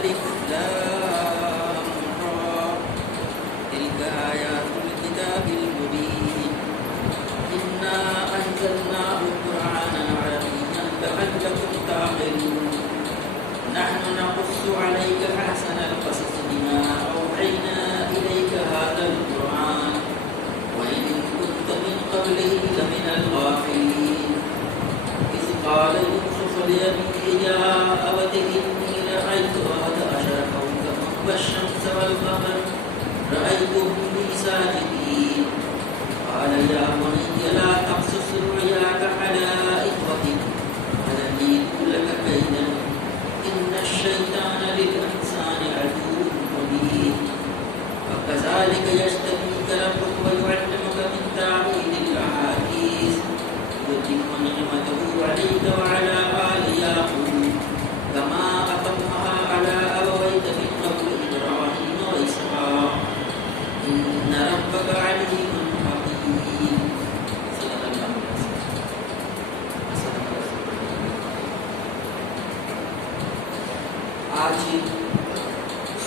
الف لام را تلك آيات الكتاب المبين إنا أنزلناه قرآنا عربيا لعلكم تعقلون نحن نقص عليك أحسن القصص بما أوحينا إليك هذا القرآن وإن كنت من قبله لمن الغافلين إذ قال يوسف لأبيه يا أبت إني رأيت 11 كوكبا والشمس والقمر رأيتهم لي ساجدين قال يا بني لا تقصص رؤياك على إخوتك فيكيدوا لك كيدا إن الشيطان للإنسان عدو مبين وكذلك يجتبيك ربك ويعلمك من تأويل الأحاديث ويتم نعمته عليك وعلى آل يعقوب كما أتمها على أبويك من قبل إبراهيم وإسحاق إن ربك عليم حكيم. صدق الله آج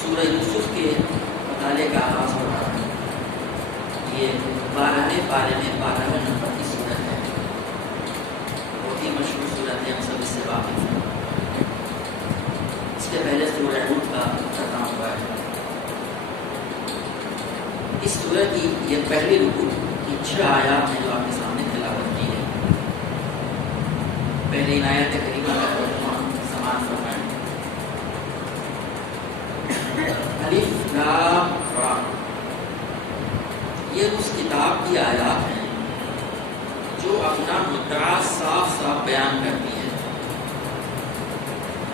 سورہ یوسف کے مطالعے کا آغاز ہو رہا ہے. یہ 12ویں پارے میں 12ویں نمبر کی سورت ہے. بہت ہی مشہور سورت ہے, ہم سب اس سے واقف ہیں. اس کے پہلے سورہ ہود کا اختتام ہوا ہے. اس سورت کی یہ پہلی رکوع کی 6 آیات ہیں جو آپ کے سامنے تلاوت کی ہے. پہلے ان آیات کریمہ کا ترجمہ سماعت فرمائیں. الف لام را, یہ اس کتاب کی آیات ہیں جو اپنا مدعا صاف صاف بیان کرتی ہے.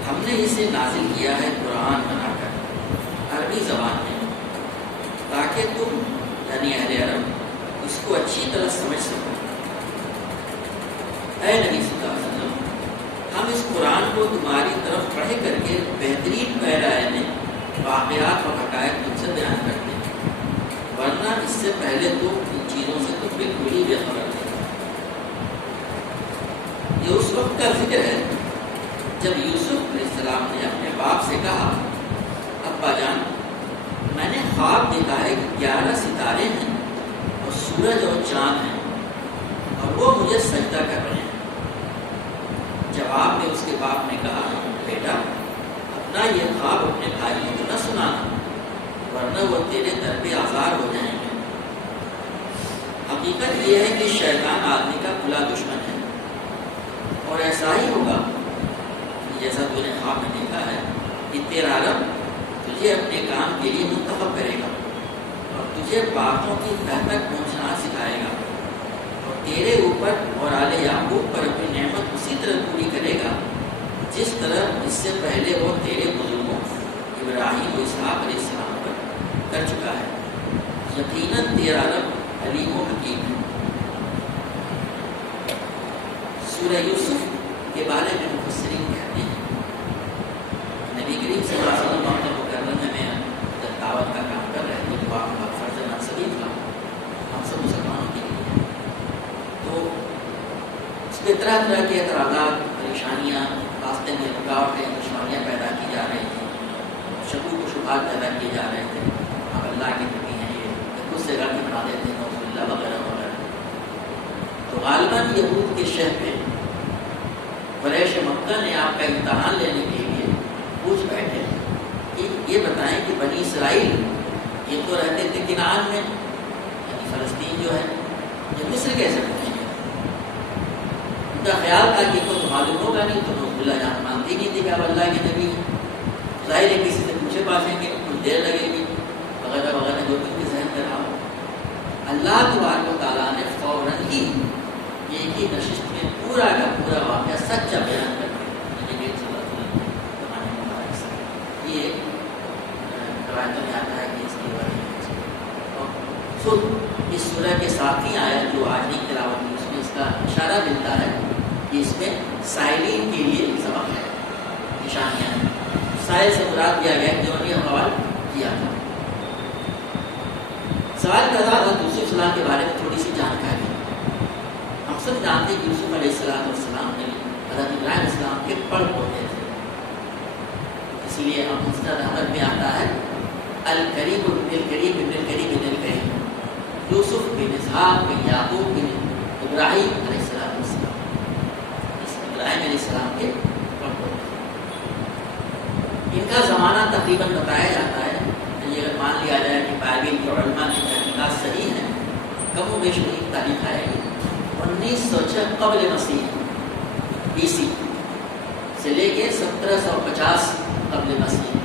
ہم نے اسے نازل کیا ہے قرآن بنا کر عربی زبان میں, تاکہ تم یعنی اہل عرب اس کو اچھی طرح سمجھ سکو. اے نبی صلی اللہ علیہ وسلم, ہم اس قرآن کو تمہاری طرف پڑھ کر کے بہترین پیرائے میں واقعات اور حقائق تم سے بیان کرتے ہیں, ورنہ اس سے پہلے تو ان چیزوں سے تو بالکل ہی بے خبر تھے. یہ اس وقت کا ذکر ہے جب یوسف علیہ السلام نے اپنے باپ سے کہا, ابا جان, میں نے خواب دیکھا ہے کہ 11 ستارے ہیں اور سورج اور چاند ہیں اور وہ مجھے سجدہ کر رہے ہیں. جواب میں اس کے باپ نے کہا, بیٹا اپنا یہ خواب اپنے بھائیوں کو نہ سنانا, ورنہ وہ تیرے در پہ آزار ہو جائیں گے. حقیقت یہ ہے کہ شیطان آدمی کا کھلا دشمن ہے, اور ایسا ہی ہوگا جیسا تو نے خواب میں دیکھا ہے کہ تیرا رب تجھے اپنے کام کے لیے منتخب کرے گا اور تجھے باتوں کی تہ تک پہنچنا سکھائے گا, اور تیرے اوپر اور آل یعقوب پر اپنی نعمت اسی طرح پوری کرے گا جس طرح اس سے پہلے وہ تیرے بزرگوں ابراہیم و اسحاق علیہ السلام پر کر چکا ہے. یقیناً تیرا رب علیم و حکیم ہے. سورہ یوسف کے بارے میں مفسرین کہتے ہیں نبی کریم صلی اللہ علیہ وسلم مکہ مکرمہ میں جب دعوت کا کام کر رہے تھے, جو آپ کا فرض منصبی تھا ہم سب مسلمانوں کے لیے, تو اس پہ طرح طرح کے اعتراضات, پریشانیاں, راستے میں رکاوٹیں, دشواریاں پیدا کی جا رہی تھیں, شکوک و شبہات پیدا کیے جا رہے تھے. آپ اللہ کے نبی ہیں, یہ خود سے غلطی بنا دیتے ہیں نعوذ باللہ وغیرہ وغیرہ. تو غالباً یہود کے شہر میں قریش مکہ نے آپ کا امتحان لینے کے لیے پوچھ بیٹھے کہ یہ بتائیں کہ بنی اسرائیل یہ تو رہتے تھے کنعان میں, یعنی فلسطین جو ہے, یہ مصر کیسے پہنچے؟ ان کا خیال تھا کہ کو تو معلوم ہوگا نہیں, تو نعوذ باللہ جان مانتی نہیں تھی کہ آپ اللہ کے نبی ہیں. ظاہر ہے کسی سے پوچھے پاسیں گے, کچھ دیر لگے گی وغیرہ وغیرہ, جو ان کے ذہن میں رہا. اللہ تبارک و تعالیٰ نے فوراً ہی ایک ہی نشست میں پورا کا پورا واقعہ سچا بیان کر کے یہ روایتوں میں آتا ہے کہ اس کی وجہ خود اس سورہ کے ساتھی آیت جو آج نہیں تلاوت کی, اس میں اس کا اشارہ ملتا ہے کہ اس میں سائلین کے لیے سبق ہے, نشانیاں ہیں. سائل سے مراد دیا گیا کہ انہوں نے حوال کیا تھا. سوال کا تھا حضرت یوسف علیہ السلام کے بارے میں تھوڑی سی جانکاری. ہم سب جانتے ہیں کہ یوسف علیہ السلام نے حضرت ابراہیم علیہ السلام کے پڑھ پوتے تھے. اس اسی لیے مسند احمد میں آتا ہے الکریم ابن الکریم ابن الکریم ابن الکریم، یوسف بن اسحاق بن یعقوب بن ابراہیم علیہ السلام، ابراہیم علیہ السلام کے پڑھو۔ ان کا زمانہ تقریباً بتایا جاتا ہے، یہ اگر مان لیا جائے کہ بائبل کے علماء کی تحقیقات صحیح ہیں، کم و بیش وہی تاریخ آئے گی 1906 قبل مسیح BC سے لے کے 1750 قبل مسیح،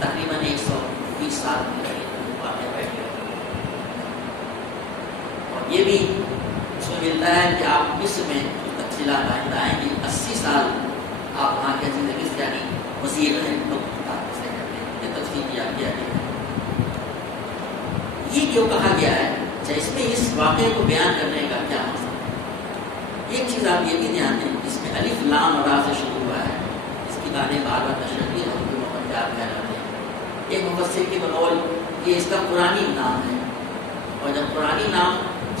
تقریباً 120 سال کے واقعہ بیٹھے۔ اور یہ بھی اس میں ملتا ہے کہ آپ مصر میں تفصیلات آئندہ آئیں گی، 80 سال آپ وہاں کے عزیز مصر یعنی وزیر رہے، یہ تفصیل کیا گیا ہے۔ یہ کیوں کہا گیا ہے؟ اس میں اس واقعے کو بیان کرنے کا کیا مقصد ہے؟ ایک چیز آپ یہ بھی دھیان دیں، اس میں الف لام اور را سے شروع ہوا ہے، اس کی باتیں بار بار نشر کی اور آپ کہلاتے ہیں۔ ایک مفسر کے بقول یہ اس کا قرآنی نام ہے، اور جب قرآنی نام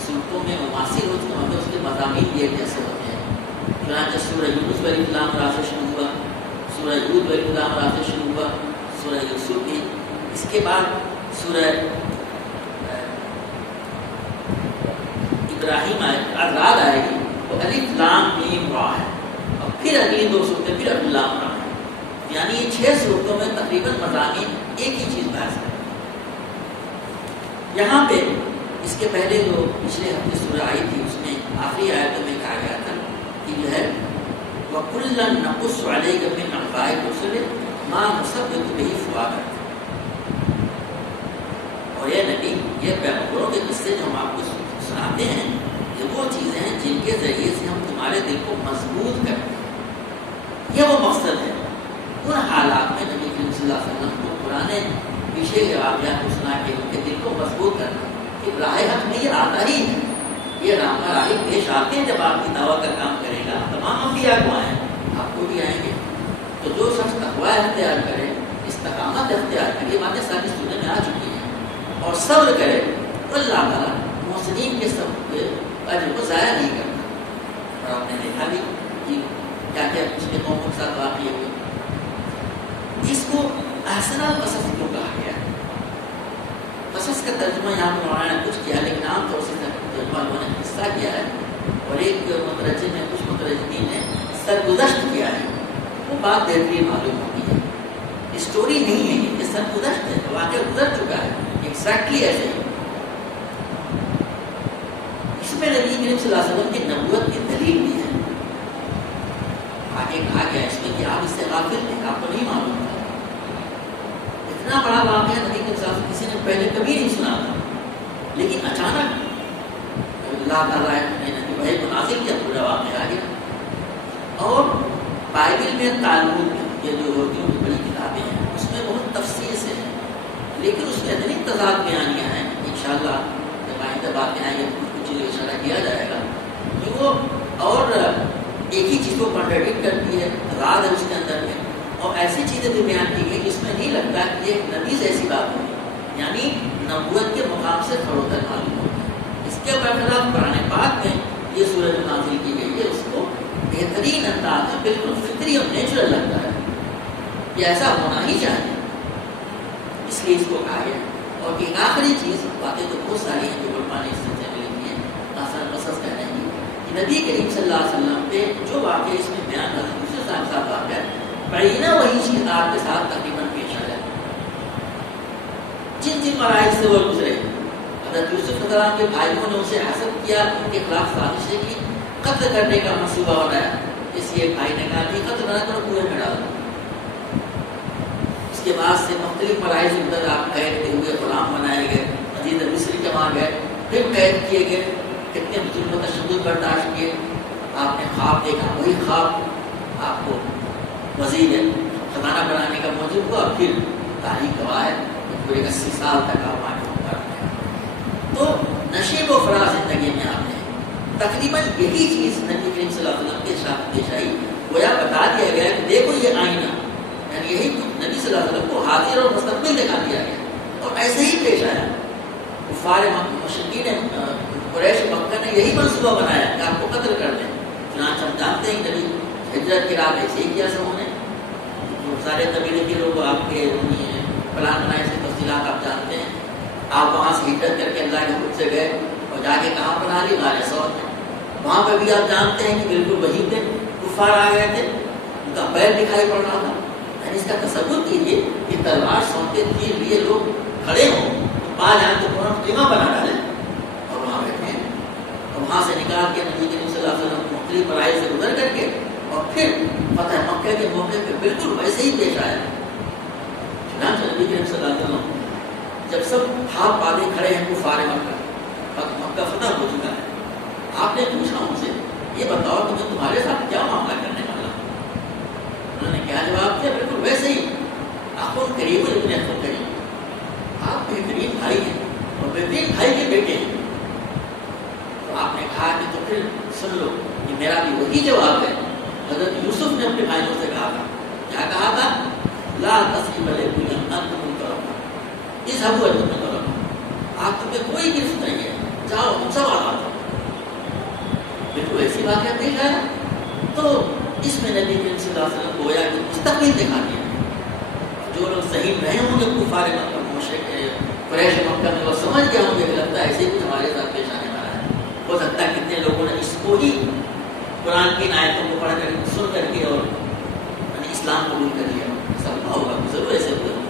صورتوں میں مماثل ہوتے ہیں تو اس کے مضامین بھی ایک جیسے ہوتے ہیں۔ چنانچہ سورہ یونس میں الف لام را سے شروع ہوا، سورہ ہود میں الف لام را سے شروع ہوا، سورہ یوسف بھی، اس کے بعد سورہ ابراہیم رات آئے گی، وہ الف لام میم را ہے، اور پھر اگلی 2 صورتیں پھر الف لام را ہے، یعنی یہ 6 صورتوں میں تقریباً مضامین ایک ہی چیز بحث ہے۔ یہاں پہ اس کے پہلے جو پچھلے ہفتے سورہ آئی تھی، اس میں آخری آیتوں میں کہا گیا تھا کہ جو ہے وَكُلًّا نَقُصُّ عَلَيْكَ مِنْ أَنبَاءِ الرُّسُلِ مَا نُثَبِّتُ بِهِ فُؤَادَكَ، اور یہ نبی یہ پیغمبروں کے قصے جو ہم آپ کو سناتے ہیں، یہ وہ چیزیں ہیں جن کے ذریعے سے ہم تمہارے دل کو مضبوط کرتے ہیں۔ یہ وہ مقصد ہے۔ ان حالات میں نبی کریم صلی اللہ علیہ وسلم کو پرانے پیچھے کے واقعات کو سنا کے ان کے دل کو مضبوط کرنا کہ راہ حق میں یہ آتا ہی ہے، یہ راہ پیش آتے ہیں۔ جب آپ کی دعوت کا کام کرے گا، تمام انبیاء کو آئیں، آپ کو بھی آئیں گے، تو جو شخص تقوی اختیار کرے، استقامت اختیار کرے، یہ باتیں ساری سننے میں آ چکی ہیں، اور صبر کرے تو اللہ تعالیٰ محسنین کے سب کے اجر کو ضائع نہیں کرتا۔ اور آپ نے دیکھا بھی کہ کیا کیا پچھلے قوموں کے ساتھ واقع ہوئے۔ اس کو احسن القصص کیوں کہا گیا ہے؟ قصص کا ترجمہ یہاں پر مولانا نے کچھ کیا، لیکن عام طور سے ترجمہ انہوں نے قصہ کیا ہے، اور ایک مترجم نے، کچھ مترجمین نے سرگزشت کیا ہے۔ وہ بات بہترین معلوم ہوتی ہے، اسٹوری نہیں ہے، یہ سرگزشت ہے، واقعہ گزر چکا ہے، ایگزیکٹلی ایسے ہی۔ اس میں نبی کریم صلی اللہ علیہ وسلم کی نبوت کی دلیل بھی ہے۔ آگے کہا گیا اس میں کہ آپ اس سے غافل تھے، آپ کو نہیں معلوم تھا۔ اتنا بڑا واقعہ نبی کے ساتھ کسی نے پہلے کبھی نہیں سنا تھا، لیکن اچانک اللہ تعالیٰ نے نبی وحی کو نازل کیا، پورا واقعہ آ گیا۔ اور بائبل میں تالمود میں یہ جو یہودیوں کی بڑی کتابیں ہیں، اس میں بہت تفصیل سے ہے، لیکن اس میں اتنی تضاد بیانیاں ہیں، انشاءاللہ جب آئندہ باتیں آئیں گے کچھ اشارہ کیا جائے گا کہ وہ اور ایک ہی چیز کو کنٹراڈکٹ کرتی ہے، تضاد ہے اس کے اندر میں، اور ایسی چیزیں بھی بیان کی گئی جس میں نہیں لگتا کہ ایک نبی سے ایسی بات ہوئی، یعنی نبوت کے مقام سے فروغ معلوم ہوتا ہے۔ اس کے برخلاف قرآن پاک میں یہ سورج نازل کی گئی ہے، اس کو بہترین انداز میں بالکل فطری اور نیچرل لگتا ہے، یہ ایسا ہونا ہی چاہیے، اس لیے اس کو کہا گیا۔ اور ایک آخری چیز، باتیں تو بہت ساری ہیں جو علماء نے اس سلسلے میں لکھی ہیں، آسان قصص کہہ رہے ہیں کہ نبی کریم صلی اللہ علیہ وسلم پہ جو واقعہ اس میں بیان کرتے ہیں، دوسرے ساتھ واقعہ بعینہ وہی چیز آپ کے ساتھ تقریباً پیش آ جائے، جن جن مراحل سے وہ گزرے۔ حضرت یوسف علیہ السلام کے بھائیوں نے اسے حسد کیا، ان کے خلاف سازشیں کی، قتل کرنے کا منصوبہ بنایا، اس لیے بھائی نے کہا کہ قتل نہ کرو، کنویں میں ڈال دو۔ اس کے بعد سے مختلف مراحل سے اندر آپ قید کے ہوئے، غلام بنائے گئے، عزیز مصر کے وہاں گئے، پھر قید کیے گئے، کتنے ظلم و تشدد برداشت کیے۔ آپ نے خواب دیکھا، وہی خواب آپ کو وزیر خزانہ بنانے کا موجود ہوا، پھر تاریخ گواہ ہے پورے 80 سال تک آپ وہاں کر رہے ہیں۔ تو نشیب و فراز زندگی میں آپ نے تقریباً یہی چیز نبی کریم صلی اللہ علیہ وسلم کے ساتھ پیش آئی، گویا بتا دیا گیا کہ دیکھو یہ آئینہ، یعنی یہی نبی صلی اللہ علیہ وسلم کو حاضر اور مستقبل دکھا دیا گیا، اور ایسے ہی پیش آیا۔ کفار مشرکین قریش مکہ نے یہی منصوبہ بنایا کہ آپ کو قتل کر دیں، چنانچہ ہم جانتے ہیں نبی ہجرت کے راہ ایسے ہی کیا سب نے، سارے قبیلے کے لوگ آپ کے پلان بنائے سے تفصیلات آپ جانتے ہیں. آپ وہاں سے ہجرت کر کے اللہ کے خود سے گئے اور جا کے کہاں بنا لی غار ثور میں. وہاں پہ بھی آپ جانتے ہیں کہ بالکل وہی تھے, کفار آ گئے تھے, ان کا پیر دکھائی پڑ رہا تھا. یعنی اس کا تصور کیجیے کہ تلوار سونتے تیر لیے لوگ کھڑے ہوں, پا جائیں تو فوراً قیمہ بنا ڈالیں اور وہاں بیٹھے ہیں. اور وہاں سے نکال کے نبی کریم صلی اللہ علیہ وسلم مختلف مراحل سے گزر کر کے اور پھر فتح مکہ کے موقع پہ بالکل ویسے ہی پیش آیا. چنانچہ نبی کریم صلی اللہ علیہ وسلم جب سب ہاتھ پادے کھڑے ہیں کفار مکہ فتح ہو چکا ہے, آپ نے پوچھا ان سے یہ بتاؤ کہ میں تمہارے ساتھ کیا معاملہ کرنے والا ہوں. انہوں نے کیا جواب دیا, بالکل ویسے ہی آخر قریب ابن اخو قریب, آپ بہترین بھائی ہیں اور بہترین بھائی کے بیٹے ہیں. تو آپ نے کہا کہ تو پھر سن لو یہ میرا بھی وہی جواب ہے حضرت یوسف نے اپنے بھائیوں سے کہا تھا. کیا کہا تھا؟ لا تسلیم علیکم انتم کرم اذهبوا انتم کرم, آپ تمہیں کوئی گرفت نہیں ہے, جاؤ تم سب آباد ہو. بالکل ایسی واقعہ پیش آیا. تو اس میں نبی کریم صلی اللہ علیہ وسلم گویا کہ مستقبل دکھا دیا. جو لوگ صحیح رہے ہوں گے کفار مکہ مشرک قریش مکہ میں, وہ سمجھ گیا ہوں گے کہ لگتا ہے ایسے کچھ ہمارے ساتھ پیش آنے والا ہے. ہو سکتا ہے کتنے لوگوں نے اس کو ہی قرآن کی آیتوں کو پڑھ کر سن کر کے اور اسلام قبول کر لیا. سب ہوگا ضرور ایسے ہوئے ہوں.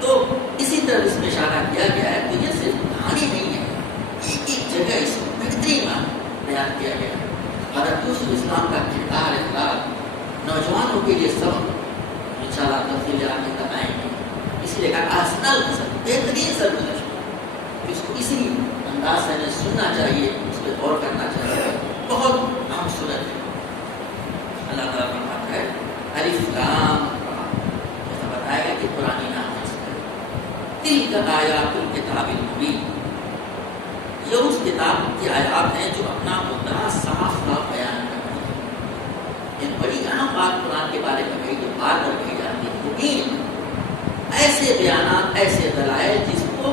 تو اسی طرح اس میں اشارہ کیا گیا ہے. تو یہ صرف کہانی نہیں ہے, ایک ایک جگہ اس کو بہترین بیان کیا گیا. حضرت یوسف اسلام کا کردار اخلاق نوجوانوں کے لیے سبق انشاءاللہ تفصیل آگے تک آئیں گے. اس لیے کہا احسن بہترین سرگزشت, اس کو اسی انداز سے ہمیں سننا چاہیے, اس پہ غور کرنا چاہیے. بہت اہم صورت ہے. اللہ تعالیٰ فرماتا ہے الف لام را, ایسا بتایا گیا کہ پرانی نام ہے اس کا. تلک آیات الکتاب المبین, یہ اس کتاب کی آیات ہیں جو اپنا مدعا صاف صاف بیان کرتی ہیں. یہ بڑی اہم بات قرآن کے بارے میں کہی جو بار بار کہی جاتی ہے. مبین, ایسے بیانات, ایسے دلائل جس کو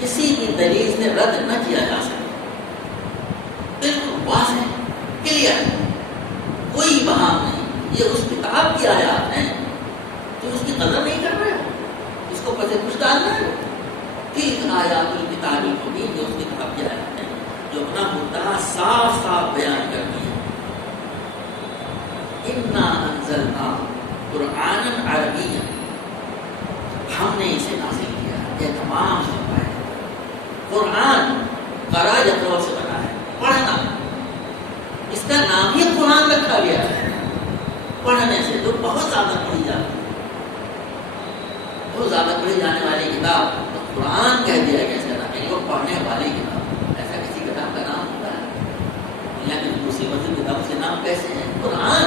کسی بھی دلیل سے رد نہ کیا جا سکے. بالکل واضح, کلیئر, کوئی بہام نہیں. یہ اس کتاب کی آیات ہیں. تم اس کی قدر نہیں کر رہے ہو, اس کو پتہ کچھ ڈال رہے ہو. تلک آیات الکتاب المبین, جو اس کتاب کی آیات ہیں جو اپنا مدعا صاف صاف بیان کرتی ہے. انا انزلنا قرآنا عربیا, ہم نے اسے نازل کیا. یہ تمام صفات ہے. قرآن قرا یقرأ سے بنا ہے, پڑھنا. اس کا نام ہی قرآن رکھا گیا ہے. پڑھنے سے جو بہت زیادہ پڑھی جاتی ہے, بہت زیادہ پڑھی جانے والی کتاب تو قرآن کہہ دیا گیا. اس کا نام ہے پڑھنے والی کتاب. ایسا کسی کتاب کا نام ہوتا ہے دنیا کی دوسری مذہب کتاب سے نام کیسے ہیں؟ قرآن.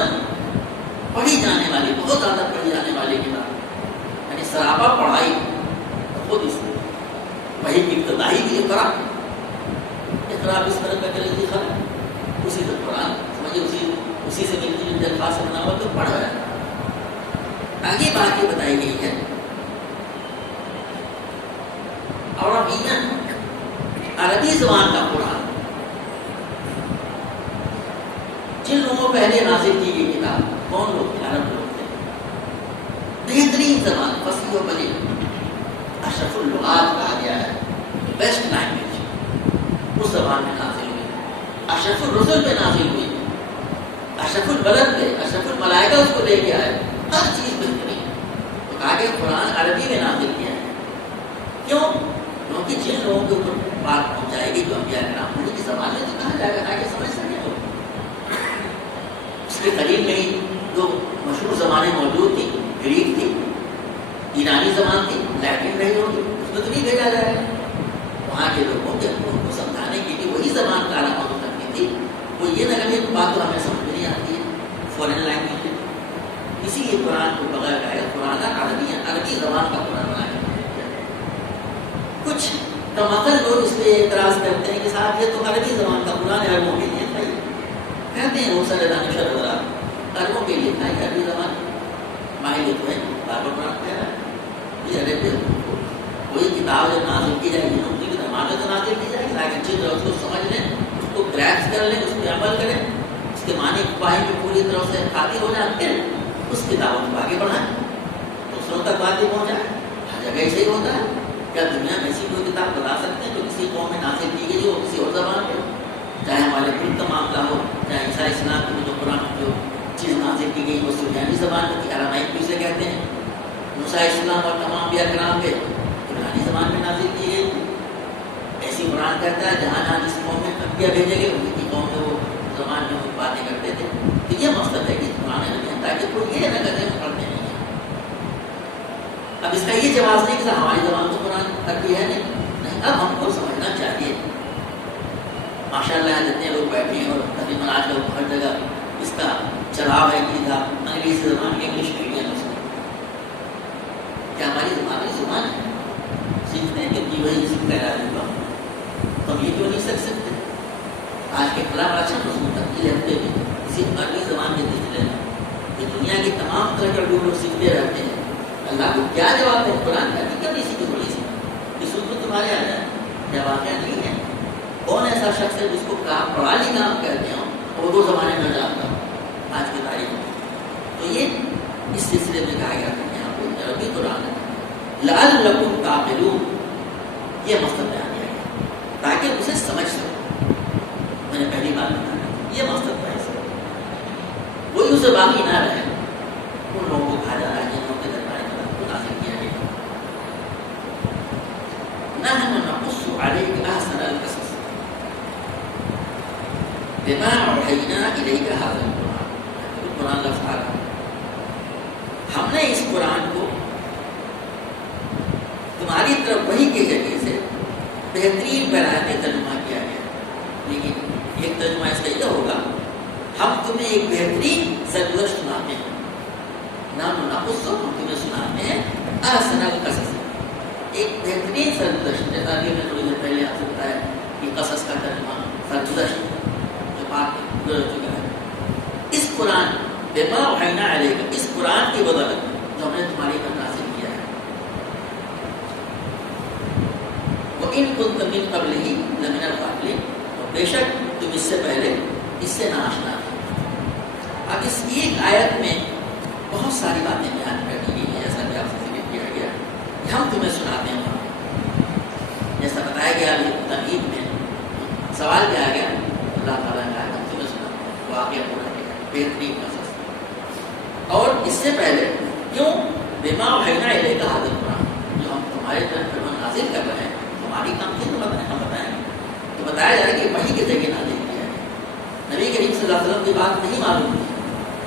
پڑھی جانے والی, بہت زیادہ پڑھی جانے والی کتاب, یعنی سراپا پڑھائی. خود اس وحی کی ابتدائی بھی اقرا اس طرح کا کر لکھا ہے. اسی سے قرآن سمجھے, اسی سے ملتی جو درخواست بنا ہوا تو پڑھ رہا ہے. آگے بات یہ بتائی گئی ہے عربی زبان کا قرآن. جن لوگوں پہلے نازل کی گئی کتاب کون لوگ تھے؟ عرب لوگ تھے. بہترین زبان, فصیح و بلیغ, اشرف اللغات کہا گیا ہے. بیسٹ لینگویج اس زبان میں نازل ہوئی. اشرف الرسل پہ نازل ہوئی. اشرف البلد پہ, اشرف الملائکہ اس کو لے کے آئے. ہر چیز بہترین. تو کہا کہ قرآن عربی میں نازل کیا ہے. کیوں؟ کیونکہ جن لوگوں کے اوپر بات پہنچائے گی جو انبیاء کرام انہیں کی زبان میں تو کہا جائے گا تاکہ سمجھ سکیں لوگ. اس کے قریب میں ہی جو مشہور زبانیں موجود تھیں, گریک تھی, ایرانی زبان تھی, لیٹن رہی ہوگی, اس میں تو نہیں بھیجا جائے گا. وہاں کے لوگوں کے ان کو سمجھانے کے لیے وہی زبان کارا معلوم کرتی تھی. وہ یہ نہ کہ بات تو ہمیں سمجھ نہیں آتی ہے, فورن لینگویج ہے. اسی لیے قرآن کو بغیر کہا ہے قرآن عربی زبان کا قرآن بنایا. کچھ کمعقل لوگ اس پہ اعتراض کرتے ہیں کہ صاحب یہ تو عربی زبان کا قرآن عربوں کے لیے تھا. کہتے ہیں وہ سارے دانشور حضرات عربوں کے لیے تھا یہ عربی زبان. ماہر تو ہے بار بار کہہ رہا ہے یہ عربی کوئی کتاب جب نازل کی جائے گی ان کی زمانت تو نازل کی جائے گی تاکہ اچھی طرح اس کو سمجھ لیں, اس کو گریس کر لیں, اس پہ عمل کریں, اس کے معنی پائی میں پوری طرح سے قابل ہو جاتے ہیں, اس کتابوں کو آگے بڑھائیں. دوسروں تک باتیں پہنچائیں. ہر جگہ ایسے ہی ہوتا ہے. کیا دنیا میں ایسی کوئی کتاب بتا سکتے ہیں جو کسی قوم میں نازل کی گئی ہو کسی اور زبان پہ؟ چاہے ہمارے ملک کا معاملہ ہو، چاہے عیسیٰ اسلام کی جو قرآن جو چیز نازل کی گئی وہ سریانی زبان میں تھی، ارامائک بھی اسے کہتے ہیں. موسیٰ اسلام اور تمام انبیاء کرام پہ عبرانی زبان میں نازل کی گئی. ایسی قرآن کہتا ہے جہاں جہاں جس قوم میں انبیاء بھیجے گئے ان کی قوم میں وہ زبان میں وہ باتیں کرتے تھے. تو یہ مقصد ہے کہ قرآن میں تاکہ کوئی یہ نہ کہتے ہیں پڑھتے نہیں ہیں. اب اس کا یہ جواز نہیں کہ ہماری زبان تو قرآن عربی ہے نہیں. اب ہم کو سمجھنا چاہیے. ماشاء اللہ جتنے لوگ بیٹھے ہیں اور تقریباً آج کل ہر جگہ اس کا چڑھاؤ ہے کہ انگریزی زبان کے انگلش میڈیم میں کیا ہماری زبان ہے سیکھتے ہیں کہ وہی سیکھتا ہے ہوگا تو ہم یہ کیوں نہیں سیکھ سکتے؟ آج کے خلاف اچھا مضمون تبدیل ہفتے میں صرف عربی زبان کے سلسلے میں کہ دنیا کے تمام طرح کے لوگ سیکھتے رہتے ہیں. اللہ کو کیا جواب ہے؟ قرآن کا کیوں نہیں سیکھی تھوڑی سی کہ سن تو تمہارے آ جائے. کیا واقعہ نہیں ہے؟ کون ایسا شخص ہے جس کو پڑھا لی نام کہتے ہیں اور دو زمانے میں جانتا ہوں آج کی تاریخ میں؟ تو یہ اس سلسلے میں کہا گیا کہ یہاں کو عربی قرآن ہے لعلکم تعقلون. یہ مقصد بیان کیا گیا تاکہ اسے سمجھ سکو. میں نے پہلی بات بتایا یہ مقصد تھا. اس کوئی اسے باقی نہ رہے ان لوگوں کو کہا جا رہا ہے جن لوگوں کے دربار کو نازل کیا گیا. نحن نقص عليك احسن القصص بما اوحينا اليك هذا القرآن لفظ آ رہا. ہم نے اس قرآن کو تمہاری طرف وحی کے ذریعے سے بہترین بیان میں ترجمہ کیا گیا. لیکن ایک ترجمہ اس کا یہ ہوگا ہم تمہیں ایک بہترین سرگزشت سناتے ہیں. نام نقص ہم تمہیں سناتے ہیں احسن القصص ایک بہترین سرگزشت. جیسا کہ میں تھوڑی دیر پہلے آپ سے بتایا کہ قصص کا ترجمہ سرگزشت جو بات گزر چکا ہے. اس قرآن بما اوحینا الیک اس قرآن کی بدولت جو ہم نے تمہاری پر نازل کیا ہے. وَإِن كُنتَ مِن قَبْلِهِ لَمِنَ الْغَافِلِينَ اور بے شک تم اس سے پہلے اس سے ناآشنا تھے. اب اس ایک آیت میں بہت ساری باتیں بیان کر دی گئی ہیں جیسا کہ آپ سے ذکر کیا گیا. ہم تمہیں سناتے ہیں جیسا بتایا گیا ابھی تمہید میں سوال کیا گیا اللہ تعالیٰ نے ہم تمہیں سناتے ہیں واقعہ پورا کیا بہترین قصص. اور اس سے پہلے کیوں بما اوحینا الیک ھذا القرآن جو ہم تمہارے طرف نازل کر رہے ہیں ہماری کام کی تو ہم بتائیں گے. تو بتایا جائے کہ وحی کے ذریعے نازل کیا ہے. نبی کریم صلی اللہ علیہ وسلم کی بات نہیں معلوم تھی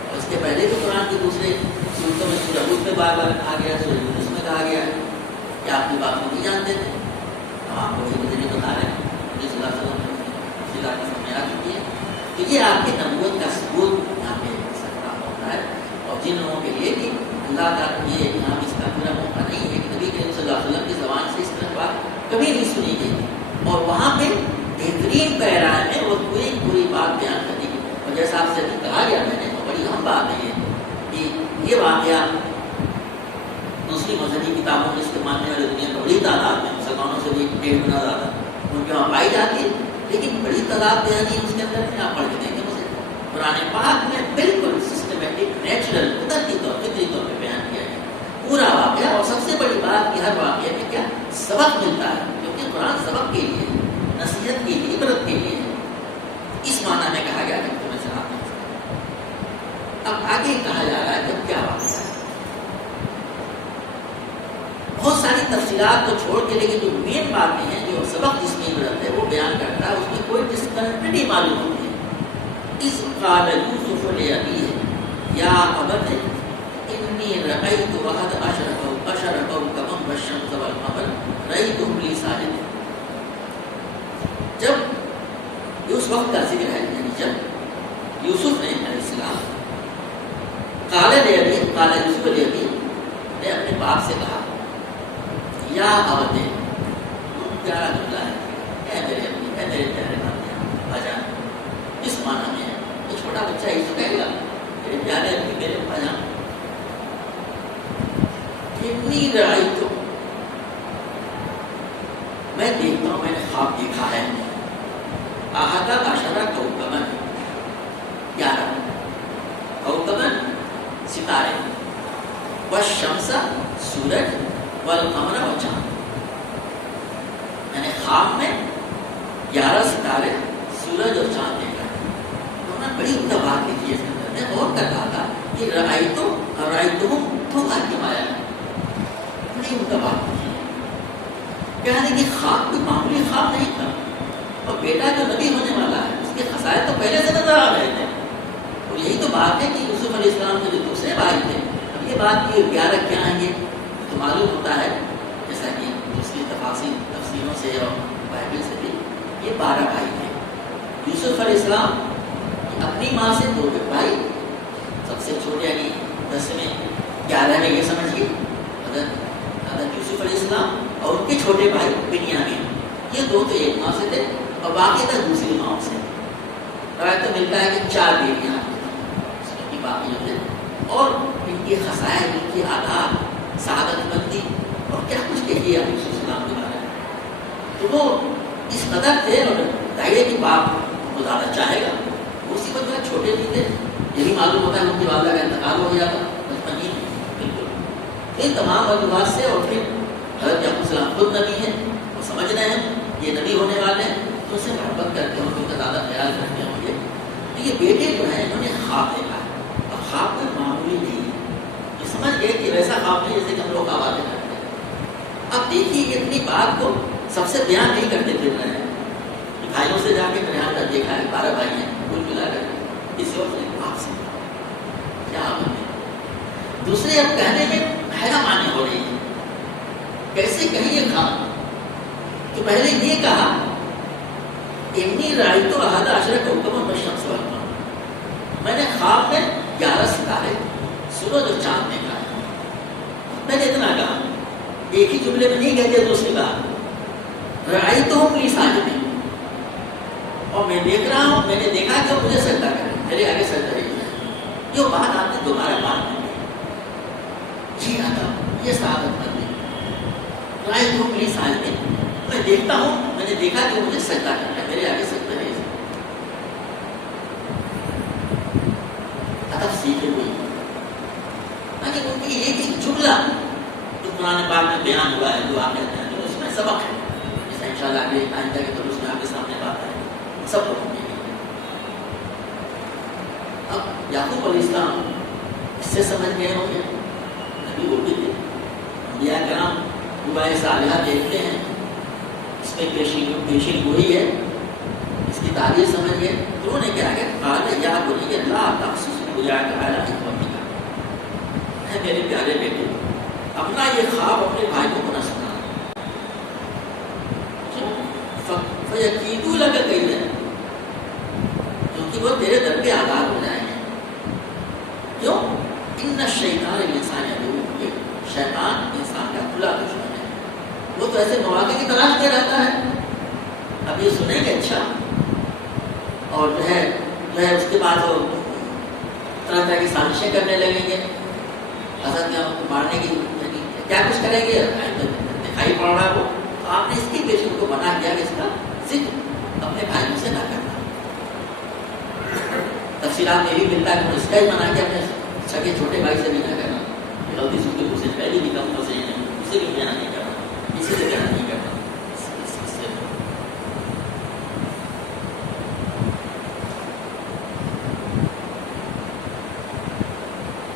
اور اس کے پہلے بھی قرآن کے دوسرے صورتوں میں سورہ ہود میں بار بار کہا گیا سورہ یونس میں کہا گیا کہ آپ کی بات کو نہیں جانتے تھے. ہم آپ کو وحی کے ذریعے بتا رہے ہیں. نبی صلی اللہ علیہ وسلم کی بات سمجھ آ چکی ہے. تو یہ آپ کی نبوت کا ثبوت یہاں پہ سکتا ہوتا ہے. اور جن لوگوں کے لیے کہ اللہ تعالیٰ یہ یہاں اس کا پورا موقع نہیں ہے کہ نبی کریم صلی اللہ علیہ وسلم کی زبان سے اس طرح بات کبھی نہیں سنی گئی اور وہاں پہ بہترین پیرائے میں وہ پوری بات بیان کرنے کی. اور جیسا آپ سے ابھی کہا گیا میں نے بڑی اہم بات ہے کہ یہ واقعہ دوسری مذہبی کتابوں میں استعمال کرنے والے دنیا میں بڑی تعداد میں مسلمانوں سے بھی 1.5 گنا زیادہ ان کے وہاں پائی جاتی ہے. لیکن بڑی تعداد بیانی اس کے اندر ہے. آپ پڑھ کے دیکھیں مجھے قرآن پاک میں بالکل سسٹمیٹک نیچرل قدرتی طور فطری طور پہ بیان کیا گیا پورا واقعہ. اور سب سے بڑی بات کہ ہر واقعے میں کیا سبق ملتا ہے کیونکہ قرآن سبق کے لیے نصیحت کے لیے عبرت کے لیے اس معنی میں کہا گیا کہ تمہیں سناتے ہیں. اب آگے کہا جا رہا ہے کہ کیا واقعہ ہے. بہت ساری تفصیلات کو چھوڑ کے لیکن جو مین باتیں ہیں جو سبق جس کی عبرت ہے وہ بیان کرتا ہے اس میں کوئی ڈسکنٹینٹی معلوم ہوتی ہے. اس قال یوسف لأبیہ یا ابت انی رأیت احد عشر کوکبا والشمس والقمر رأیتهم لی ساجدین. جب اس وقت کا ذکر ہے یعنی جب یوسف نے علیہ السلام قال یوسف لأبیہ نے اپنے باپ سے کہا یا ابت پیارا جملہ ہے اے میرے ابی اے میرے پیارے باپ بھاجان. اس معنی میں تو چھوٹا بچہ ہی تو کہے گا میرے پیارے ابی میرے بھاجان. انی رأیت میں دیکھتا ہوں میں نے خواب دیکھا ہے احد عشر کوکبا 11 کوکبا ستارے والشمس سورج والقمر و چاند، یعنی خواب میں 11 ستارے سورج اور چاند دیکھا ہے. انہوں نے بڑی عمدہ بات لکھی ہے اس کے اندر. میں اور کر رہا تھا کہ رأیتہم دھوکہ کی مایا ہے. بڑی عمدہ بات لکھی ہے. کہنے کہ خواب کوئی معمولی خواب نہیں تھا، اور بیٹا جو نبی ہونے والا ہے اس کے خصائص تو پہلے سے نظر آ رہے تھے. اور یہی تو بات ہے کہ یوسف علیہ السلام کے جو دوسرے بھائی تھے، اب یہ بات کہ 11 کیا ہیں یہ تو معلوم ہوتا ہے جیسا کہ دوسری تفسیروں سے اور بائبل سے بھی، یہ 12 بھائی تھے. یوسف علیہ السلام اپنی ماں سے 2 بھائی، سب سے چھوٹے یعنی 10ویں 11ویں یہ سمجھیے حضرت یوسف علیہ السلام، اور ان کے چھوٹے بھائی بنیامین. یہ 2 تو ایک ماں سے تھے اور باقی تھا دوسری ماں سے. روایت تو ملتا ہے کہ 4 بیٹیاں کی باقی جو تھے، اور ان کی خصائص، ان کی آداب، سعادت مندی اور کیا کچھ کہیے ابھی یوسف علیہ السلام کے بارے میں. تو وہ اس قدر تھے، اور ظاہر ہے کہ باپ کو زیادہ چاہے گا. اسی وجہ چھوٹے بھی تھے، یہ بھی معلوم ہوتا ہے ان کی والدہ کا انتقال ہو گیا تھا بچپن ہی. بالکل ان تمام وجوہات سے، اور پھر حضرت یعقوب علیہ السلام خود نبی ہیں، وہ سمجھ رہے ہیں یہ نبی ہونے والے ہیں، تو اسے محبت کرتے ہیں، ان کا زیادہ خیال رکھتے ہیں مجھے. تو یہ بیٹے جو ہیں انہوں نے خواب دیکھا ہے. اب خواب کوئی معمولی نہیں ہے، یہ سمجھ گئے کہ ویسا خواب نہیں جیسے کہ ہم لوگ خواب کرتے ہیں. اب دیکھیے اتنی بات کو سب سے بیان نہیں کرتے پھر رہے ہیں. بھائیوں سے جا کے میں نے دیکھا ہے 12 بھائی ہیں کل ملا کر اس وقت آپ سے کیا ہے. دوسرے اب کہنے میں حیران مانی ہو رہی ہے، کیسے کہیں یہ خواب. تو پہلے یہ کہا انی رأیت احد عشر کوکبا والشمس والقمر، میں نے خواب میں 11 ستارے سورج اور چاند دیکھا ہے. میں نے اتنا کہا، ایک ہی جملے میں نہیں کہتے دوسری بات رأیتہم لی ساجدین، اور میں دیکھ رہا ہوں، میں نے دیکھا کہ وہ مجھے سجدہ کرے، میرے آگے سجدہ نہیں ہے. یہ بات آپ نے دوبارہ بات نہیں کی. جی آتا یہ سعادت مند ہے. رأیتہم لی ساجدین، میں دیکھتا ہوں، میں نے دیکھا کہ مجھے سجدہ کرنا ہے، میرے آگے سجدہ نہیں ہے. ادب سیکھے ہوئی یعنی ان کی ایک جملہ جو قرآن پاک میں بیان ہوا ہے، جو آپ کہتے ہیں، جو اس میں سبق ہے. جیسا انشاءاللہ آگے آئندہ کے دروس میں آپ کے سامنے بات ہے سب لوگوں کے لیے. اب یعقوب علیہ السلام اس سے سمجھ گئے ہوں گے، نبی وہ بھی تھے. انبیاء کرام دعائے صالحہ دیکھتے ہیں، اس میں پیشین گوئی ہے، اس کی تعبیر سمجھ گئے. تو انہوں نے کیا کہ قال یا بنی لا تقصص رؤیاک علی اخوتک، اے میرے پیارے بیٹے اپنا یہ خواب اپنے بھائیوں کو نہ سنا. فیکیدوا لک کیدا، کیونکہ وہ تیرے در پہ آزاد ہو جائیں گے. کیوں؟ ان الشیطان للانسان عدو، شیطان انسان کا کھلا دشمن ہے. وہ تو ایسے مواقع کی تلاش میں رہتا ہے. اب یہ سنیں گے اچھا، اور جو ہے اس کے بعد وہ طرح طرح کی سازشیں کرنے لگیں گے، حضرت مارنے کی کیا کچھ کریں گے، دکھائی پڑ رہا ہے وہ. تو آپ نے اس کی پیشن کو بنا دیا کہ اس کا ذکر اپنے بھائیوں سے نہ کرنا. تفصیلات میں بھی ملتا ہے کہ اس کا ہی منع کیا اپنے سگے چھوٹے بھائی سے بھی نہ کرنا. غلطی سے اس سے پہلے بھی کم سے اسے بھی بیان نہیں کرنا، اسی سے بیان نہیں کرنا.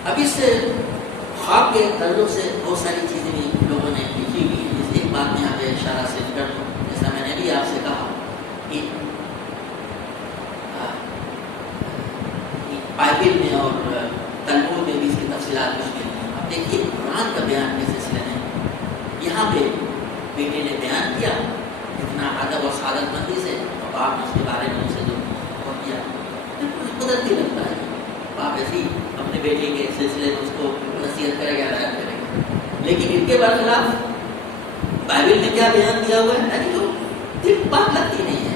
اب اس خواب کے تعلق سے بہت ساری چیزیں بھی لوگوں نے لکھی ہوئی ہیں. اس ایک بات میں یہاں پہ اشارہ سے کر دوں، جیسا میں نے بھی آپ سے کہا کہ بائبل میں اور تلمود میں بھی اس کی تفصیلات کچھ ملتی ہیں. اب دیکھیے قرآن کا بیان کے سلسلے میں یہاں پہ بیٹے نے بیان کیا اتنا ادب اور سعادت مندی سے، اور باپ نے اس کے بارے میں اسے جو کیا قدرتی لگتا ہے. باپ ایسی اپنے بیٹے کے سلسلے میں اس کو نصیحت کرے گا، ہدایت کرے گا. لیکن ان کے برخلاف بائبل میں کیا بیان کیا ہوا ہے جو دل بات لگتی نہیں ہے.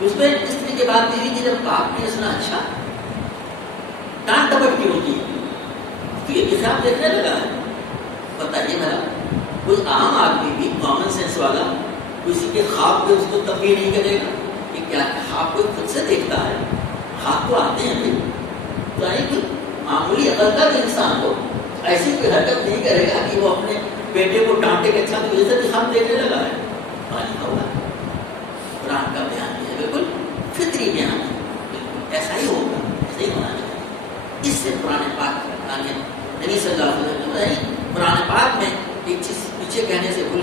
اس میں اس طرح کی بات نہیں کہ جب باپ نے سنا اچھا ڈانٹ ڈپٹ کیوں کی، تو یہ حساب دیکھنے لگا ہے. بتائیے میرا کوئی عام آدمی بھی کامن سینس والا کسی کے خواب پہ اس کو تبدیل نہیں کرے گا کہ کیا خواب کو خود سے دیکھتا ہے. خواب تو آتے ہیں بھائی، تو کہ معمولی عقل کا بھی انسان ہو ایسی کوئی حرکت نہیں کرے گا کہ وہ اپنے بیٹے کو ڈانٹے کہ اچھا تو عزت خام دینے لگا ہے، پانی ہوگا۔ قرآن کا بیان یہ ہے بالکل فطری بیان ہے، بالکل ایسا ہی ہوگا، ایسا ہی ہونا چاہیے۔ اس سے قرآن پاک نبی صلی اللہ علیہ وسلم نے قرآن پاک میں ایک چیز پیچھے کہنے سے بھول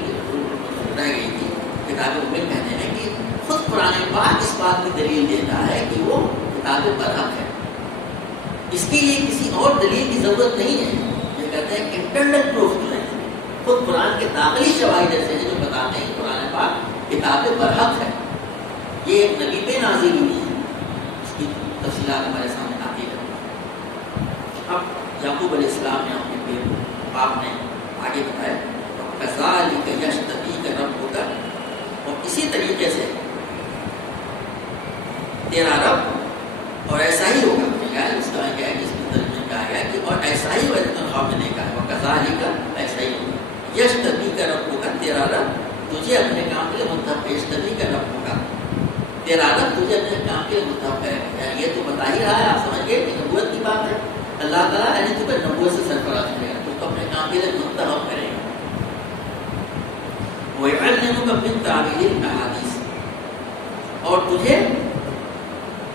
رہ گئی تھی، کتاب مبین کہتے ہیں کہ خود قرآن پاک اس بات کی دلیل دیتا ہے کہ وہ کتاب برحق ہے، اس کے لیے کسی اور دلیل کی ضرورت نہیں ہے۔ یہ کہتے ہیں انٹرنل پروف جو ہے، خود قرآن کے داخلی شواہد ایسے ہیں جو بتاتے ہیں قرآن پاک کتاب برحق ہے، یہ ایک نبی پہ نازل ہوئی ہے، اس کی تفصیلات ہمارے سامنے آتی ہے۔ اب یعقوب علیہ السلام نے اپنے پیر باپ نے آگے بتایا کذالک یجتبیک ربک، اور اسی طریقے سے تیرا رب، اور ایسا ہی ہوگا، اس کا کیا ہے کہ اس میں ترجمہ کہا گیا کہ اور ایسا ہی ہوگا، تنخواہ میں نہیں کہا ہے، وکذالک ایسا ہی ہوگا، یجتبیک ربک، تیرا رب تجھے اپنے کام کے لیے منتخب، یجتبیک ربک، تیرا رب تجھے اپنے کام کے لیے منتخب کرے گا۔ یہ تو بتا ہی رہا ہے، آپ سمجھ گئے کہ نبوت کی بات ہے، اللہ تعالیٰ یعنی تمہیں نبوت سے سرفراز کرے گا، تو اپنے کام کے لیے منتخب کرے گا۔ وَيُعَلِّمُكَ مِن تَعْوِيلِ الْأَحَادِيثِ، اور تجھے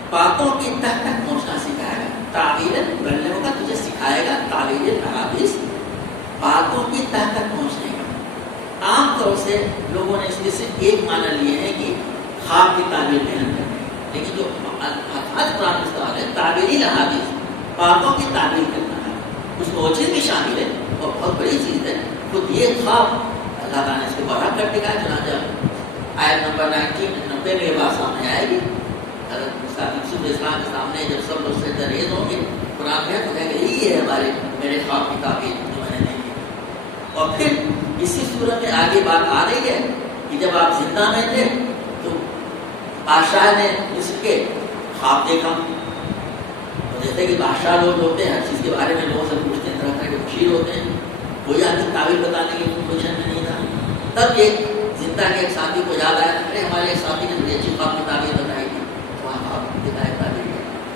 باتوں کی تہ تک پہنچنا سکھائے گا۔ تعویل بننے کا تجھے سکھائے گا، تعویل الحادیث باتوں کی تہ تک پہنچنے کا۔ عام طور سے لوگوں نے اس کے صرف ایک معنی لیے ہیں کہ خواب کی تعبیر بیان کرنا، لیکن جو الفاظ قرآن میں استعمال ہے تعویل الحادیث، باتوں کی تعبیر کرنا ہے، اس میں وہ چیز بھی شامل ہے اور بہت بڑی چیز ہے۔ خود یہ خواب اللہ تعالیٰ نے اس کو برحق کر دکھایا، چنانچہ آیت نمبر 90 میں یہ بات سامنے آئے گی، حضرت یوسف علیہ السلام کے سامنے جب سب لوگ سجدہ ریز ہوں گے، قرآن میں تو کہے گا یہی ہے ہمارے میرے خواب کی تعبیر جو میں نے دیکھی۔ اور پھر اسی صورت میں آگے بات آ رہی ہے کہ جب آپ زندہ میں تھے تو بادشاہ نے مصر کے خواب دیکھا، اور جیسے کہ بادشاہ لوگ ہوتے ہیں ہر چیز کے بارے میں لوگوں سے پوچھتے ہیں، طرح طرح کے مشیر ہوتے ہیں، کوئی آدمی تعبیر بتانے کی پوزیشن میں نہیں تھا۔ تب ایک زندہ کے ایک ساتھی کو یاد آیا، ارے ہمارے ایک ساتھی نے بڑی اچھی خواب کی تعبیر بتائی تھی،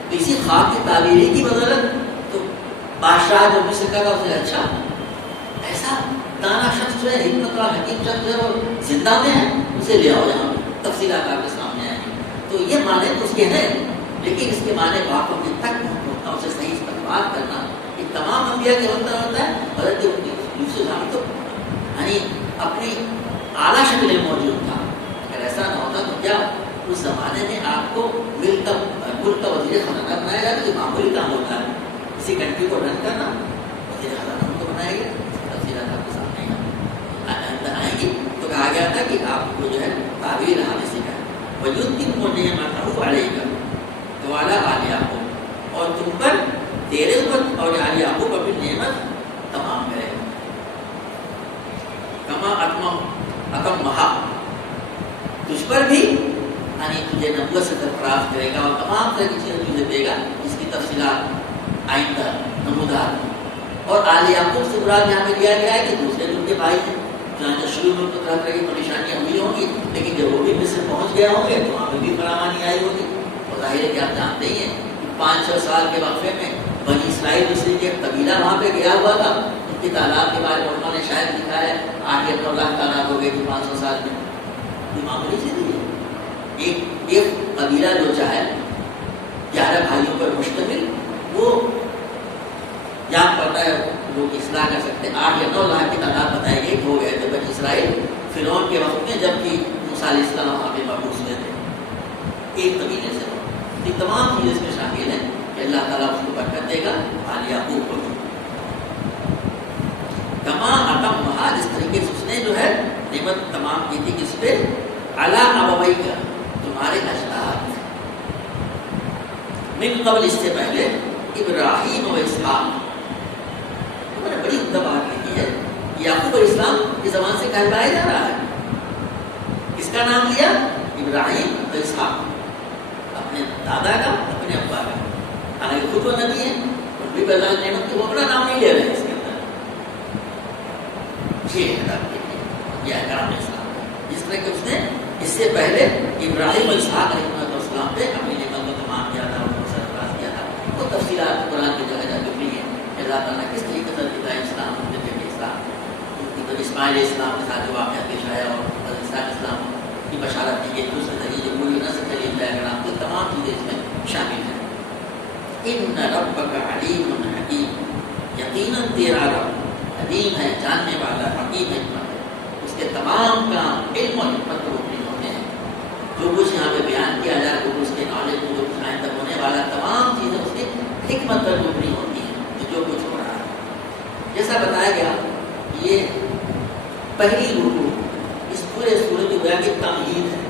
تو اسی خواب کی تعبیر کی بدولت تو بادشاہ جو مصر کا اسے اچھا ایسا دانا شخص جو ہے، حکمت والا حکیم شخص جو ہے وہ زندہ میں ہے، اسے لے آؤ یہاں، تفصیلات آپ کے سامنے آئیں گی۔ تو یہ معنی تو اس کے ہیں، لیکن اس کے معنی باتوں کے تک پہنچنا، اسے صحیح استعمال کرنا، یہ تمام انبیاء کے ہوتا ہے۔ حضرت یوسف علیہ تو یعنی اپنی اعلیٰ شکل میں موجود تھا، اگر ایسا نہ ہوتا تو کیا اس زمانے میں آپ کو ملک کا وزیر خزانہ بنایا جاتا، جو معمولی کام ہوتا ہے کسی کنٹری کو رن کرنا، وزیر خزانہ کو بنایا گیا، تفصیلات آپ کے سامنے آئیں گی۔ تو کہا گیا تھا کہ آپ کو جو ہے تعبیر حادث سکھائے، وَيُتِمُّ نِعْمَتَهُ عَلَيْكَ وَعَلَىٰ آلِ یعقوب، اور تم پر تیرے اوپر اور آل یعقوب اپنی نعمت تمام کرے گا، کما اتمہا، تجھ پر بھی یعنی تجھے نبوت سے سرفراز کرے گا، اور تمام طرح کی چیزیں تجھے دے گا، جس کی تفصیلات آئندہ نمودار۔ اور آل یعقوب سے مراد یہاں پہ لیا گیا ہے کہ دوسرے ان کے بھائی ہیں، چنانچہ شروع میں تو طرح طرح کی پریشانیاں ہوئی ہوں گی، لیکن جب وہ بھی مصر پہنچ گئے ہوں گے تو وہاں پہ بھی فراوانی آئی ہوگی۔ اور ظاہر ہے کہ آپ جانتے ہی ہیں 5-6 سال کے وقفے میں بنی اسرائیل مصر کے قبیلہ وہاں پہ گیا ہوا تھا، ان کی تعداد کے بارے میں انہوں نے شاید لکھا ہے 8 یا 9 لاکھ تعداد ہو گئی تھی 500 سال میں۔ یہ معمولی چیز ہے، ایک قبیلہ جو چاہے 11 بھائیوں پر مشتمل، وہ یاد پڑتا ہے لوگ اصلاح کر سکتے ہیں، 8 یا 9 لاکھ کی تعداد بتائی گئی ہو گئے تھے بنی اسرائیل فرعون کے وقت میں، جبکہ موسیٰ علیہ السلام وہاں پہ مبعوث ہوئے تھے ایک قبیلے سے۔ یہ تمام چیزیں اس میں شامل ہیں کہ اللہ تعالیٰ اس کو برکت دے گا، آل یعقوب کو بھی۔ کما اتمہا، جس طریقے سے اس نے جو ہے نعمت تمام کی تھی کس پہ، علی ابویک، تمہارے اجداد من قبل، اس سے پہلے، ابراہیم و اسحاق۔ میں نے بڑی عمدہ بات لکھی ہے، یعقوب علیہ السلام کی زبان سے کہلوایا جا رہا ہے، کس کا نام لیا؟ ابراہیم و اسحاق، اپنے دادا کا، اپنے ابا کا۔ حالانکہ خود وہ نبی ہیں، ان بھی بدل نعمت وہ اپنا نام نہیں لے رہے ہیں اس کے اندر۔ یہ احکام اسلام ہے، جس طرح کہ اس نے اس سے پہلے ابراہیم و اسحاق علیہ السلام پہ اپنی نعمت کو تمام کیا تھا، ان کو سرفراز کیا تھا۔ وہ تفصیلات قرآن کی جگہ جا کے بھی ہیں، اللہ تعالیٰ کس طریقے سے بتایا اسلام اسماعیل اسلام کے ساتھ جو واقعہ پیش آیا اور حضرت اسلام کی بشارت کی گئی دوسرے ذریعے جو پوری نسل چلی ڈائیگرام تو تمام چیزیں اس میں شامل ہیں. ان ربک علیم حکیم، یقیناً تیرا رب علیم ہے، جاننے والا، حکیم حکمت ہے. اس کے تمام کام علم اور حکمت پر مبنی ہوتے ہیں. جو کچھ یہاں پہ بیان کیا جائے وہ اس کے نالج میں جو کچھ آئندہ تک ہونے والا تمام چیزیں اس کی حکمت پر مبنی ہوتی ہیں. جو کچھ ہو رہا ہے جیسا بتایا گیا، یہ پہلی رکوع اس پورے سورۃ کی گویا کی تمہید ہے،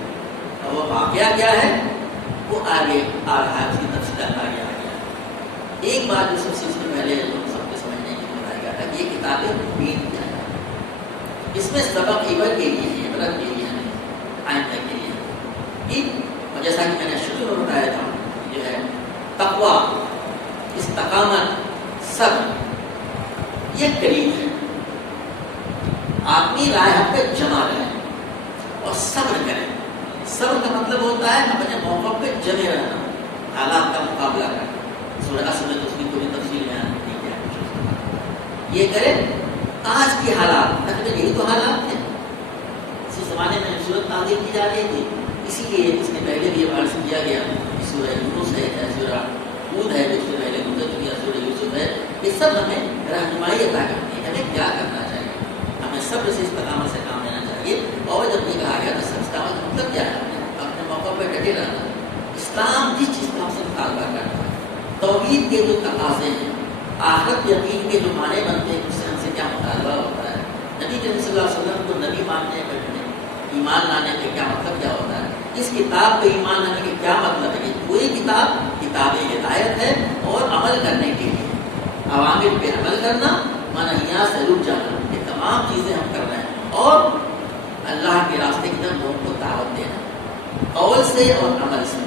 اور وہ واقعہ کیا ہے وہ آگے آ رہا ہے، اس کی تفصیلات آگے آ گیا. ایک بات جو سب سے اس میں پہلے سب کو سمجھنے کی بتایا گیا تھا کہ یہ کتابیں مبین کیا ہے، اس میں سبق عبرت کے لیے ہے، عبرت کے لیے نہیں، آئندہ کے لیے. اور جیسا کہ میں نے شروع میں بتایا تھا جو ہے تقویٰ، استقامت، صبر، یہ قریب ہے. آدمی رائے حق پہ جمع رہے اور صبر کرے. صبر کا مطلب ہوتا ہے اپنے موقع پہ جمے رہنا، حالات کا مقابلہ کرنا. سورہ اصل میں تو اس کی پوری تفصیل بیان کی ہے. یہ کرے آج کی حالات، تقریباً یہی تو حالات ہیں. اسی زمانے میں صورت نازل کی جا رہی تھی، اسی لیے اس کے پہلے بھی یہ عرض کیا گیا کہ سورہ یونس ہے، سورہ ہود ہے، اس سے پہلے گزر چکی سورہ یوسف ہے. یہ سب ہمیں رہنمائی عطا کرتی ہے ہمیں کیا کرنا چاہیے. ہمیں صبر سے استقامت سے کام لینا چاہیے. اور جب یہ کہا گیا تو استقامت کا مطلب کیا ہے؟ اپنے موقع پہ ڈٹے رہنا. اسلام جس چیز کا ہم سے مطالبہ کرتا ہے، توحید کے جو تقاضے ہیں، آخرت یقین کے جو معنی بنتے ہیں، اس سے ہم سے کیا مطالبہ ہوتا ہے. نبی کریم صلی اللہ علیہ وسلم کو نبی ماننے کا ایمان لانے کا کیا مطلب کیا ہوتا ہے. اس کتاب پہ ایمان لانے کا کیا مطلب ہے کہ پوری کتاب ہدایت ہے اور عمل کرنے کے لیے. عوامر پہ عمل کرنا، منہیات سے رک جانا، یہ تمام چیزیں ہم کر رہے ہیں. اور اللہ کے راستے کی طرف لوگوں کو دعوت دینا، قول سے اور عمل سے.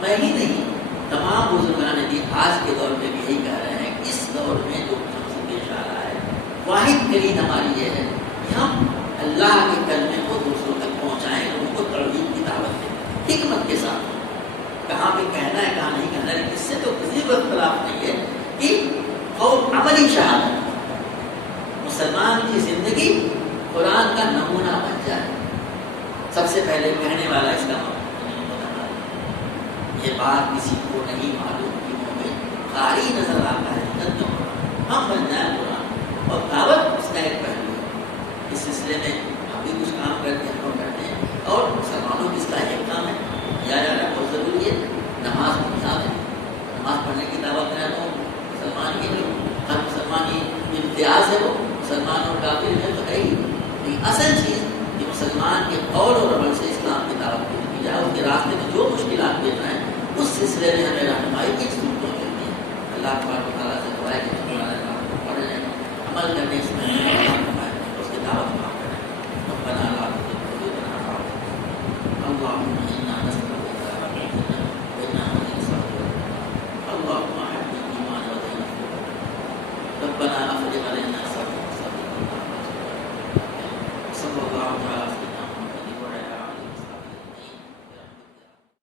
میں ہی نہیں، تمام بزرگان دین آج کے دور میں بھی یہی کہہ رہے ہیں کہ اس دور میں جو ہم سے پیش آ رہا ہے، واحد کلید ہماری یہ ہے کہ ہم اللہ کے کلمے کو دوسروں تک پہنچائیں، ان کو توحید کی دعوت دیں حکمت کے ساتھ. کہاں پہ کہنا ہے کہاں نہیں کہنا ہے، اس سے تو کسی کو اختلاف نہیں ہے کہ اور عملی شہادت مسلمان کی زندگی قرآن کا نمونہ بن جائے. سب سے پہلے کہنے والا اس کا یہ بات کسی کو نہیں معلوم کہ مومن قاری نظر آتا ہے جنتوں ہم بن جائیں قرآن. اور دعوت اس کا ایک پہلو ہے. اس سلسلے میں ہم بھی کچھ کام کرتے ہیں، ہم کرتے ہیں. اور مسلمانوں کی اصلاح ایک کام ہے کیا جا رہا ہے، بہت ضروری ہے. نماز کا نظام ہے، نماز پڑھنے کی دعوت ہے. تو مسلمان کے لیے ہر مسلمان کی امتیاز ہے، وہ مسلمان اور کافر میں تو ہے ہی. لیکن اصل چیز کہ مسلمان کے قول اور عمل سے اسلام کی دعوت کی جائے. اس کے راستے میں جو مشکلات پیش آئیں اس سلسلے میں ہمیں